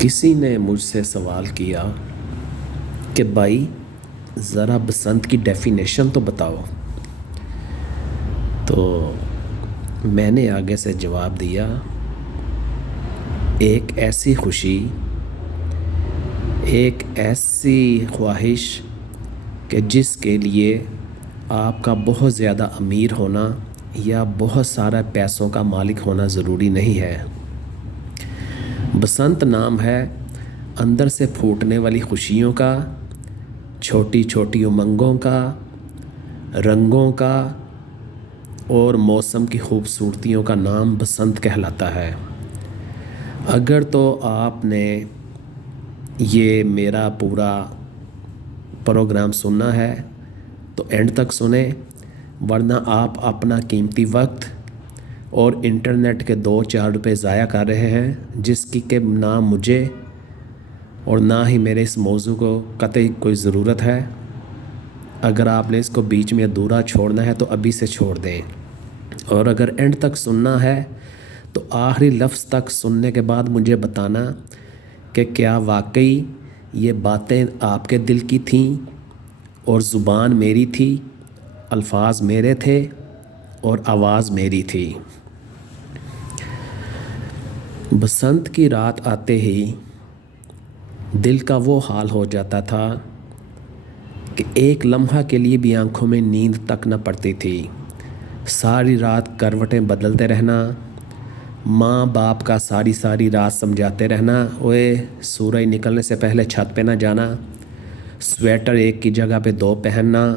کسی نے مجھ سے سوال کیا کہ بھائی ذرا بسنت کی ڈیفینیشن تو بتاؤ۔ تو میں نے آگے سے جواب دیا، ایک ایسی خوشی، ایک ایسی خواہش کہ جس کے لیے آپ کا بہت زیادہ امیر ہونا یا بہت سارا پیسوں کا مالک ہونا ضروری نہیں ہے۔ بسنت نام ہے اندر سے پھوٹنے والی خوشیوں کا، چھوٹی چھوٹی امنگوں کا، رنگوں کا اور موسم کی خوبصورتیوں کا نام بسنت کہلاتا ہے۔ اگر تو آپ نے یہ میرا پورا پروگرام سننا ہے تو اینڈ تک سنیں، ورنہ آپ اپنا قیمتی وقت اور انٹرنیٹ کے 2-4 روپے ضائع کر رہے ہیں، جس کی کہ نہ مجھے اور نہ ہی میرے اس موضوع کو قطعی کوئی ضرورت ہے۔ اگر آپ نے اس کو بیچ میں ادھورا چھوڑنا ہے تو ابھی سے چھوڑ دیں، اور اگر اینڈ تک سننا ہے تو آخری لفظ تک سننے کے بعد مجھے بتانا کہ کیا واقعی یہ باتیں آپ کے دل کی تھیں اور زبان میری تھی، الفاظ میرے تھے اور آواز میری تھی۔ بسنت کی رات آتے ہی دل کا وہ حال ہو جاتا تھا کہ ایک لمحہ کے لیے بھی آنکھوں میں نیند تک نہ پڑتی تھی۔ ساری رات کروٹیں بدلتے رہنا، ماں باپ کا ساری رات سمجھاتے رہنا، اوے سورج نکلنے سے پہلے چھت پہ نہ جانا، سویٹر ایک کی جگہ پہ 2 پہننا،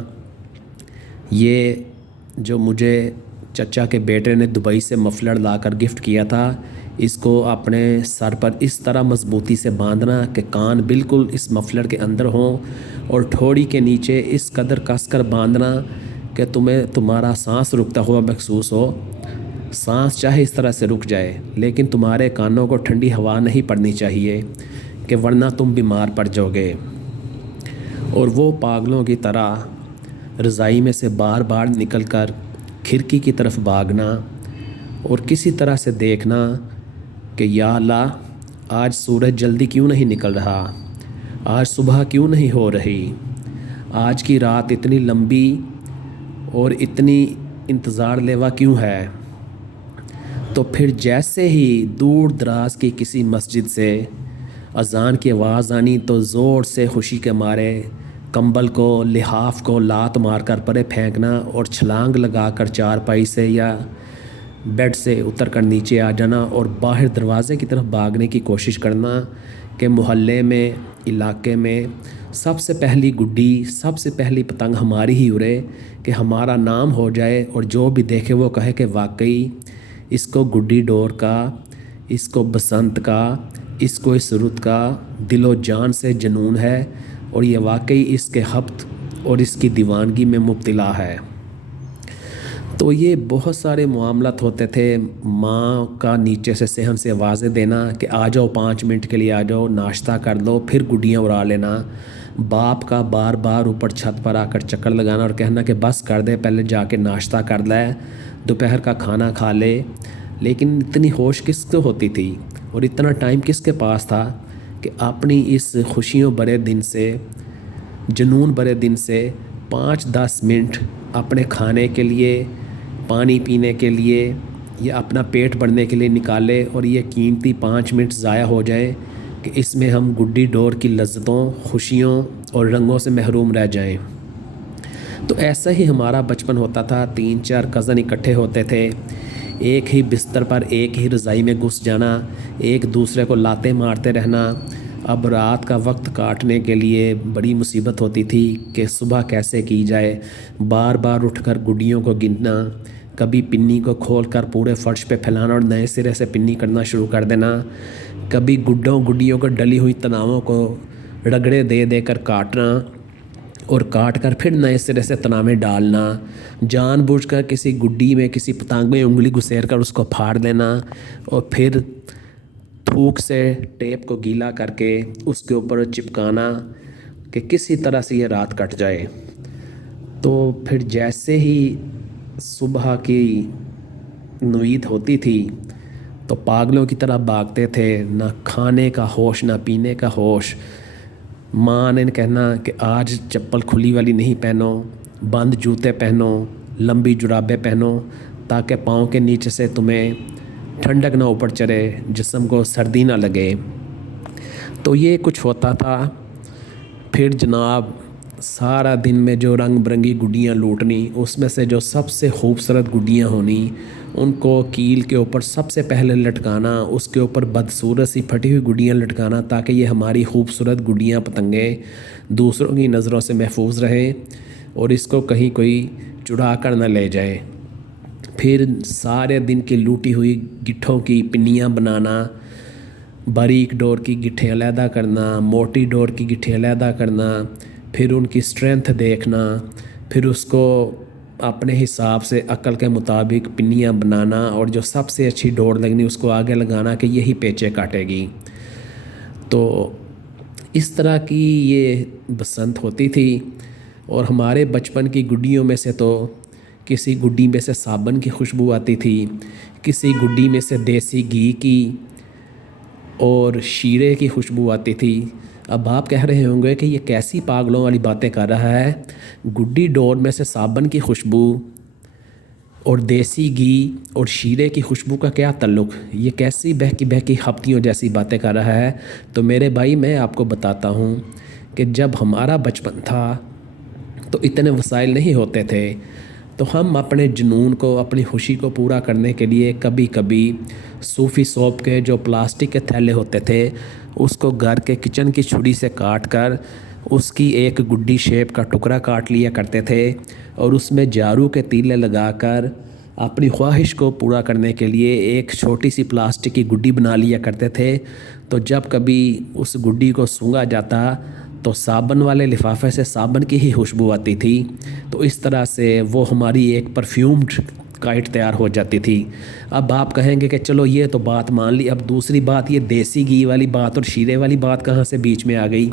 یہ جو مجھے چچا کے بیٹے نے دبئی سے مفلر لا کر گفٹ کیا تھا، اس کو اپنے سر پر اس طرح مضبوطی سے باندھنا کہ کان بالکل اس مفلر کے اندر ہوں، اور ٹھوڑی کے نیچے اس قدر کس کر باندھنا کہ تمہارا سانس رکتا ہوا محسوس ہو۔ سانس چاہے اس طرح سے رک جائے لیکن تمہارے کانوں کو ٹھنڈی ہوا نہیں پڑنی چاہیے، کہ ورنہ تم بیمار پڑ جاؤ گے۔ اور وہ پاگلوں کی طرح رضائی میں سے بار بار نکل کر کھڑکی کی طرف بھاگنا اور کسی طرح سے دیکھنا کہ یا اللہ، آج سورج جلدی کیوں نہیں نکل رہا، آج صبح کیوں نہیں ہو رہی، آج کی رات اتنی لمبی اور اتنی انتظار لیوا کیوں ہے۔ تو پھر جیسے ہی دور دراز کی کسی مسجد سے اذان کی آواز آنی تو زور سے خوشی کے مارے کمبل کو، لحاف کو لات مار کر پرے پھینکنا اور چھلانگ لگا کر چارپائی سے یا بیڈ سے اتر کر نیچے آ جانا اور باہر دروازے کی طرف بھاگنے کی کوشش کرنا کہ محلے میں، علاقے میں سب سے پہلی گڈی، سب سے پہلی پتنگ ہماری ہی اڑے، کہ ہمارا نام ہو جائے اور جو بھی دیکھے وہ کہے کہ واقعی اس کو گڈی ڈور کا، اس کو بسنت کا، اس کو اس رت کا دل و جان سے جنون ہے، اور یہ واقعی اس کے حبت اور اس کی دیوانگی میں مبتلا ہے۔ تو یہ بہت سارے معاملات ہوتے تھے۔ ماں کا نیچے سے صحن سے آوازیں دینا کہ آ جاؤ 5 منٹ کے لیے آ جاؤ، ناشتہ کر لو، پھر گڈیاں اڑا لینا۔ باپ کا بار بار اوپر چھت پر آ کر چکر لگانا اور کہنا کہ بس کر دے، پہلے جا کے ناشتہ کر لے، دوپہر کا کھانا کھا لے۔ لیکن اتنی ہوش کس کو ہوتی تھی اور اتنا ٹائم کس کے پاس تھا کہ اپنی اس خوشیوں بھرے دن سے، جنون بھرے دن سے 5-10 منٹ اپنے کھانے کے لیے، پانی پینے کے لیے یا اپنا پیٹ بھرنے کے لیے نکالے، اور یہ قیمتی 5 منٹ ضائع ہو جائیں کہ اس میں ہم گڈی ڈور کی لذتوں، خوشیوں اور رنگوں سے محروم رہ جائیں۔ تو ایسا ہی ہمارا بچپن ہوتا تھا۔ 3-4 کزن اکٹھے ہوتے تھے، ایک ہی بستر پر ایک ہی رضائی میں گھس جانا، ایک دوسرے کو لاتیں مارتے رہنا۔ اب رات کا وقت کاٹنے کے لیے بڑی مصیبت ہوتی تھی کہ صبح کیسے کی جائے، بار بار اٹھ کر گڈیوں کو گننا، کبھی پنی کو کھول کر پورے فرش پہ پھیلانا اور نئے سرے سے پنی کرنا شروع کر دینا، کبھی گڈیوں کو ڈلی ہوئی تناؤں کو رگڑے دے دے کر کاٹنا اور کاٹ کر پھر نئے سرے سے تنامیں ڈالنا، جان بوجھ کر کسی گڈی میں، کسی پتنگ میں انگلی گھسیر کر اس کو پھاڑ دینا، اور پھر تھوک سے ٹیپ کو گیلا کر کے اس کے اوپر چپکانا کہ کسی طرح سے یہ رات کٹ جائے۔ تو پھر جیسے ہی صبح کی نوید ہوتی تھی تو پاگلوں کی طرح بھاگتے تھے، نہ کھانے کا ہوش نہ پینے کا ہوش۔ ماں نے کہنا کہ آج چپل کھلی والی نہیں پہنو، بند جوتے پہنو، لمبی جرابیں پہنو تاکہ پاؤں کے نیچے سے تمہیں ٹھنڈک نہ اوپر چڑھے، جسم کو سردی نہ لگے۔ تو یہ کچھ ہوتا تھا۔ پھر جناب سارا دن میں جو رنگ برنگی گڈیاں لوٹنی، اس میں سے جو سب سے خوبصورت گڈیاں ہونی ان کو کیل کے اوپر سب سے پہلے لٹکانا، اس کے اوپر بدصورت سی پھٹی ہوئی گڈیاں لٹکانا تاکہ یہ ہماری خوبصورت گڈیاں پتنگیں دوسروں کی نظروں سے محفوظ رہیں اور اس کو کہیں کوئی چڑا کر نہ لے جائے۔ پھر سارے دن کی لوٹی ہوئی گٹھوں کی پنیاں بنانا، باریک ڈور کی گٹھیں علیحدہ کرنا، موٹی ڈور کی گٹھیں علیحدہ کرنا، پھر ان کی اسٹرینتھ دیکھنا، پھر اس کو اپنے حساب سے عقل کے مطابق پنیاں بنانا اور جو سب سے اچھی ڈور لگنی اس کو آگے لگانا کہ یہی پیچے کاٹے گی۔ تو اس طرح کی یہ بسنت ہوتی تھی۔ اور ہمارے بچپن کی گڈیوں میں سے تو کسی گڈی میں سے صابن کی خوشبو آتی تھی، کسی گڈی میں سے دیسی گھی کی اور شیرے کی خوشبو آتی تھی۔ اب آپ کہہ رہے ہوں گے کہ یہ کیسی پاگلوں والی باتیں کر رہا ہے، گڈی ڈور میں سے صابن کی خوشبو اور دیسی گھی اور شیرے کی خوشبو کا کیا تعلق، یہ کیسی بہکی ہفتیوں جیسی باتیں کر رہا ہے۔ تو میرے بھائی میں آپ کو بتاتا ہوں کہ جب ہمارا بچپن تھا تو اتنے وسائل نہیں ہوتے تھے، تو ہم اپنے جنون کو، اپنی خوشی کو پورا کرنے کے لیے کبھی کبھی صوفی سوپ کے جو پلاسٹک کے تھیلے ہوتے تھے اس کو گھر کے کچن کی چھری سے کاٹ کر اس کی ایک گڈی شیپ کا ٹکڑا کاٹ لیا کرتے تھے اور اس میں جارو کے تیلے لگا کر اپنی خواہش کو پورا کرنے کے لیے ایک چھوٹی سی پلاسٹک کی گڈی بنا لیا کرتے تھے۔ تو جب کبھی اس گڈی کو سونگھا جاتا تو صابن والے لفافے سے صابن کی ہی خوشبو آتی تھی۔ تو اس طرح سے وہ ہماری ایک پرفیومڈ کائٹ تیار ہو جاتی تھی۔ اب آپ کہیں گے کہ چلو یہ تو بات مان لی، اب دوسری بات یہ دیسی گھی والی بات اور شیرے والی بات کہاں سے بیچ میں آ گئی؟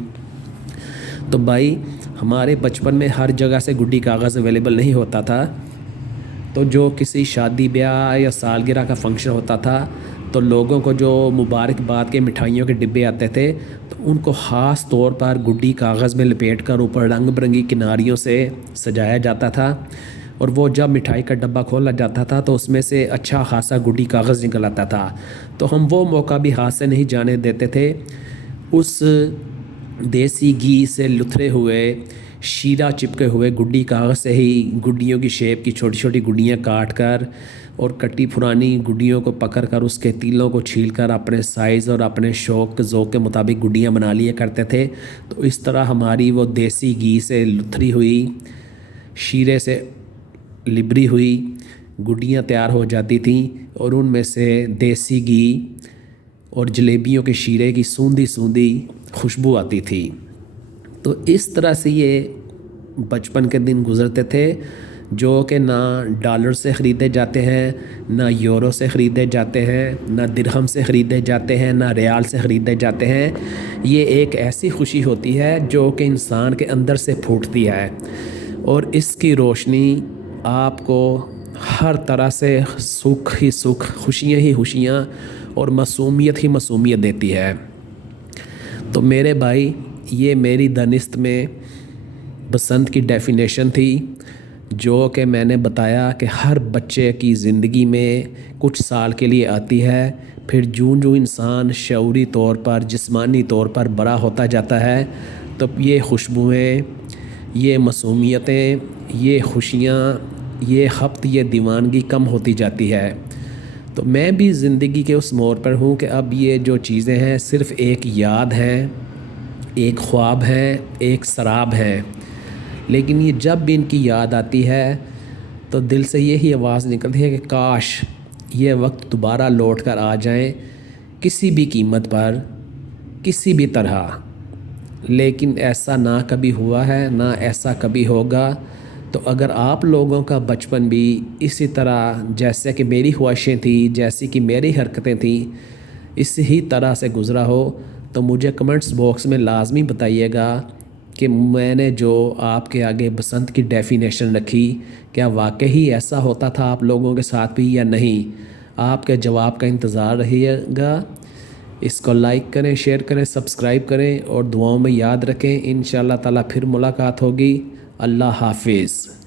تو بھائی ہمارے بچپن میں ہر جگہ سے گڈی کاغذ اویلیبل نہیں ہوتا تھا، تو جو کسی شادی بیاہ یا سالگرہ کا فنکشن ہوتا تھا تو لوگوں کو جو مبارکباد کے مٹھائیوں کے ڈبے آتے تھے تو ان کو خاص طور پر گڈی کاغذ میں لپیٹ کر اوپر رنگ برنگی کناریوں سے سجایا جاتا تھا، اور وہ جب مٹھائی کا ڈبہ کھولا جاتا تھا تو اس میں سے اچھا خاصا گڈی کاغذ نکل آتا تھا۔ تو ہم وہ موقع بھی ہاتھ سے نہیں جانے دیتے تھے، اس دیسی گھی سے لتھرے ہوئے شیرہ چپکے ہوئے گڈی کاغذ سے ہی گڈیوں کی شیپ کی چھوٹی چھوٹی گڈیاں کاٹ کر اور کٹی پرانی گڈیوں کو پکڑ کر اس کے تیلوں کو چھیل کر اپنے سائز اور اپنے شوق ذوق کے مطابق گڈیاں بنا لیا کرتے تھے۔ تو اس طرح ہماری وہ دیسی گھی سے لتھری ہوئی، شیرے سے لبری ہوئی گڈیاں تیار ہو جاتی تھیں اور ان میں سے دیسی گھی اور جلیبیوں کے شیرے کی سوندھی سوندھی خوشبو آتی تھی۔ تو اس طرح سے یہ بچپن کے دن گزرتے تھے، جو کہ نہ ڈالر سے خریدے جاتے ہیں، نہ یورو سے خریدے جاتے ہیں، نہ درہم سے خریدے جاتے ہیں، نہ ریال سے خریدے جاتے ہیں۔ یہ ایک ایسی خوشی ہوتی ہے جو کہ انسان کے اندر سے پھوٹتی ہے اور اس کی روشنی آپ کو ہر طرح سے سکھ ہی سکھ، خوشیاں ہی خوشیاں اور معصومیت ہی معصومیت دیتی ہے۔ تو میرے بھائی یہ میری دانست میں بسنت کی ڈیفینیشن تھی، جو کہ میں نے بتایا کہ ہر بچے کی زندگی میں کچھ سال کے لیے آتی ہے، پھر جوں انسان شعوری طور پر، جسمانی طور پر بڑا ہوتا جاتا ہے تو یہ خوشبوئیں، یہ معصومیتیں، یہ خوشیاں، یہ خبت، یہ دیوانگی کم ہوتی جاتی ہے۔ تو میں بھی زندگی کے اس موڑ پر ہوں کہ اب یہ جو چیزیں ہیں صرف ایک یاد ہے، ایک خواب ہے، ایک سراب ہے، لیکن یہ جب بھی ان کی یاد آتی ہے تو دل سے یہی آواز نکلتی ہے کہ کاش یہ وقت دوبارہ لوٹ کر آ جائیں، کسی بھی قیمت پر، کسی بھی طرح۔ لیکن ایسا نہ کبھی ہوا ہے، نہ ایسا کبھی ہوگا۔ تو اگر آپ لوگوں کا بچپن بھی اسی طرح جیسے کہ میری خواہشیں تھیں، جیسی کہ میری حرکتیں تھیں، اسی طرح سے گزرا ہو تو مجھے کمنٹس باکس میں لازمی بتائیے گا کہ میں نے جو آپ کے آگے بسنت کی ڈیفینیشن رکھی کیا واقعی ایسا ہوتا تھا آپ لوگوں کے ساتھ بھی یا نہیں۔ آپ کے جواب کا انتظار رہے گا۔ اس کو لائک کریں، شیئر کریں، سبسکرائب کریں اور دعاؤں میں یاد رکھیں۔ انشاءاللہ تعالیٰ پھر ملاقات ہوگی۔ اللہ حافظ۔